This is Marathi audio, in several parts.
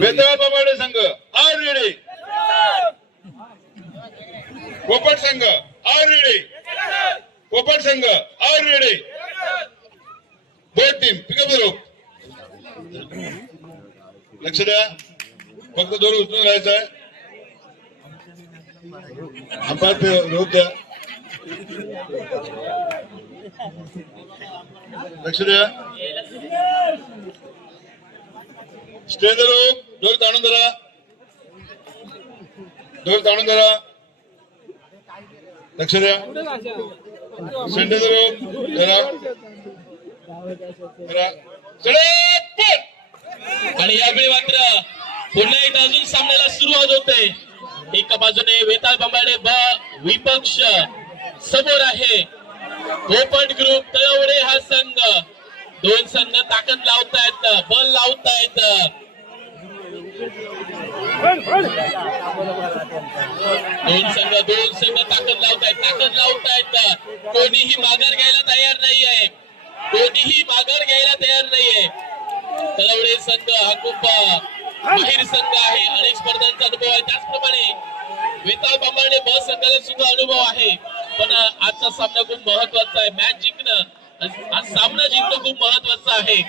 वेताळ बाबाडे संघ आर रेडी, पोपट संघ आर रेडी, पोपट संघ are ready, both team pick up the rope. लक्ष द्या, फक्त दोन उचलून राहायचं आहे. अंपायर रोप द्या, लक्ष द्या. स्टे द रोप, डोर ताणून धरा, डोर ताणून धरा, लक्ष द्या. सेंटर द रोप धरा, आणि यावेळी मात्र पुन्हा एकदा अजून सामन्याला सुरुवात होते. एका बाजूने वेताळ बांबाडे विपक्ष समोर आहे. पोपट ग्रुप तळवडे हा संघ, दोन संघ ताकद लावतायत, बल लावतायत. दोन संघ ताकद लावतायत. कोणीही माघार घ्यायला तयार नाही आहे, कोणीही माघार घ्यायला तयार नाहीये. तळवडे संघ हा खूप माहीर संघ आहे, अनेक स्पर्धांचा अनुभव आहे. त्याचप्रमाणे वेताळ बांबाडे ब संघाला सुद्धा अनुभव आहे. पण आजचा सामना खूप महत्वाचा आहे. मॅच जिंकणं, आज सामना जिंकणं खूप महत्वाचं आहे.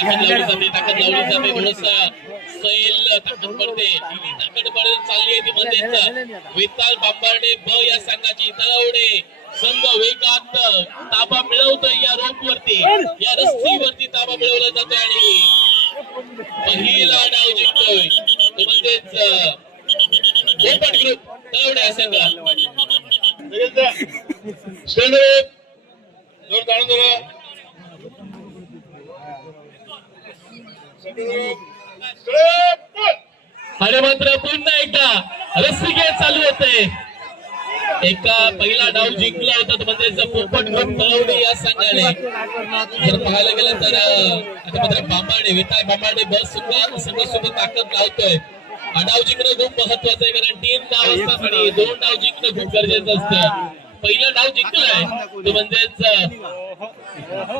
ताकद लावली जाते थोडस सैल ताकद पडते, ताकद पडत चालली आहे ती म्हणजेच वेताळ बांबाडे ब या संघाची. तळवडे संघ वेगात ताबा मिळवतोय या रोप वरती, या रस्सीवरती ताबा मिळवला जातोय आणि पहिला डाव जिंकतोय तो म्हणजेच पोपट ग्रुप तळवडे हा संघ. जोर ताणून धरा, आणि मात्र पुन्हा एकदा रस्सी खेळ चालू होते. एका पहिला डाव जिंकला होता म्हणजे पोपट ग्रुप तळवडे या संघाने. जर पाहायला गेलं तर आता मात्र बांबाडे वेताळ बांबाडे बस सुद्धा संघ ताकद लावतोय. हा डाव जिंकणं खूप महत्वाचं आहे, कारण 3 डाव असतात आणि 2 डाव जिंकणं खूप गरजेचं असतं. पहिला डाव जिंकलाय तो म्हणजेच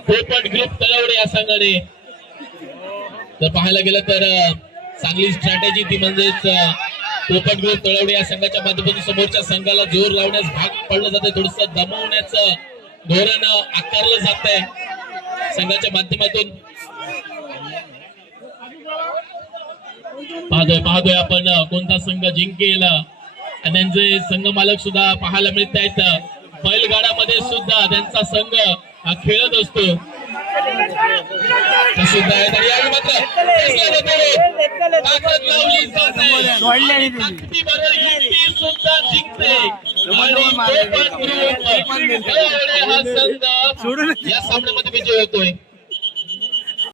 पोपट ग्रुप तळवडे या संघाने. जर पाहायला गेलं तर चांगली स्ट्रॅटेजी ती म्हणजेच पोपट ग्रुप तळवडे या संघाच्या माध्यमातून समोरच्या संघाला जोर लावण्यास भाग पडलं जाते, थोडस दमवण्याचं धोरण आकारलं जात आहे संघाच्या माध्यमातून. पाहतोय आपण कोणता संघ जिंकेल आणि त्यांचे संघ मालक सुद्धा पाहायला मिळत आहेत. बैलगाडामध्ये सुद्धा त्यांचा संघ हा खेळत असतो सुद्धा आहे. आणि यावेळी मात्र ताकद लावली जाते, ताकदीबरोबर युक्ती सुद्धा जिंकते आणि पोपट ग्रुप तळवडे हा संघ या सामन्यामध्ये विजय होतोय.